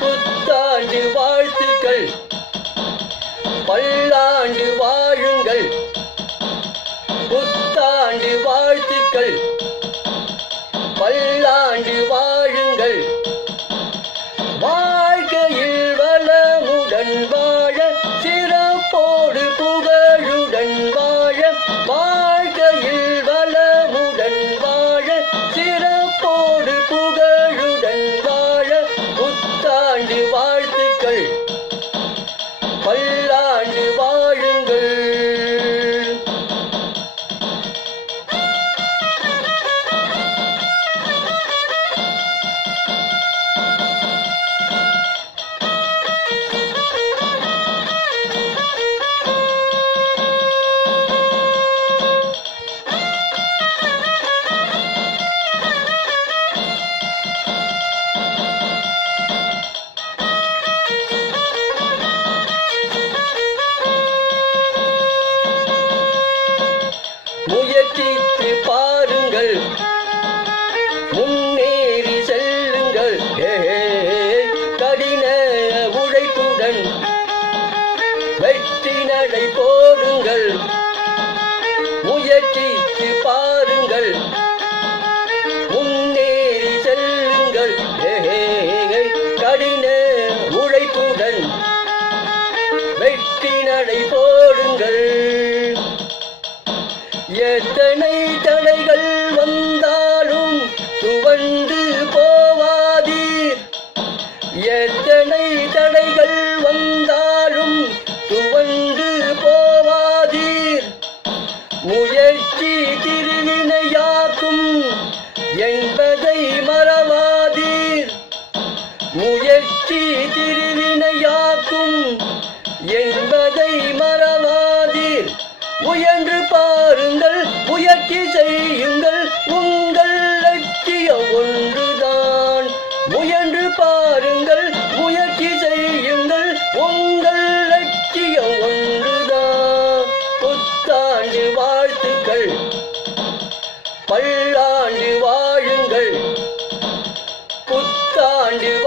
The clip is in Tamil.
புத்தாண்டு வாழ்த்துக்கள். பல்லாண்டு வாழுங்கள். புத்தாண்டு வாழ்த்துக்கள். பல்லாண்டு வாழுங்கள். வா முயற்சித்து பாருங்கள். முன்னேறி செல்லுங்கள். ஏ, கடின உழைப்புடன் வெற்றி நடை போடுங்கள். முயற்சித்து பாருங்கள். முன்னேறி செல்லுங்கள். ஏ, கடின உழைப்புடன் வெற்றி நடை போடுங்கள். எத்தனை தடைகள் வந்தாலும் துவண்டு போவாதீர். எத்தனை தடைகள் வந்தாலும் துவண்டு போவாதீர். முயற்சி பாருங்கள் முயற்சி செய்யுங்கள் உங்கள் லட்சியம் ஒன்றுதான் புத்தாண்டு வாழ்த்துக்கள். பல்லாண்டு வாழுங்கள். புத்தாண்டு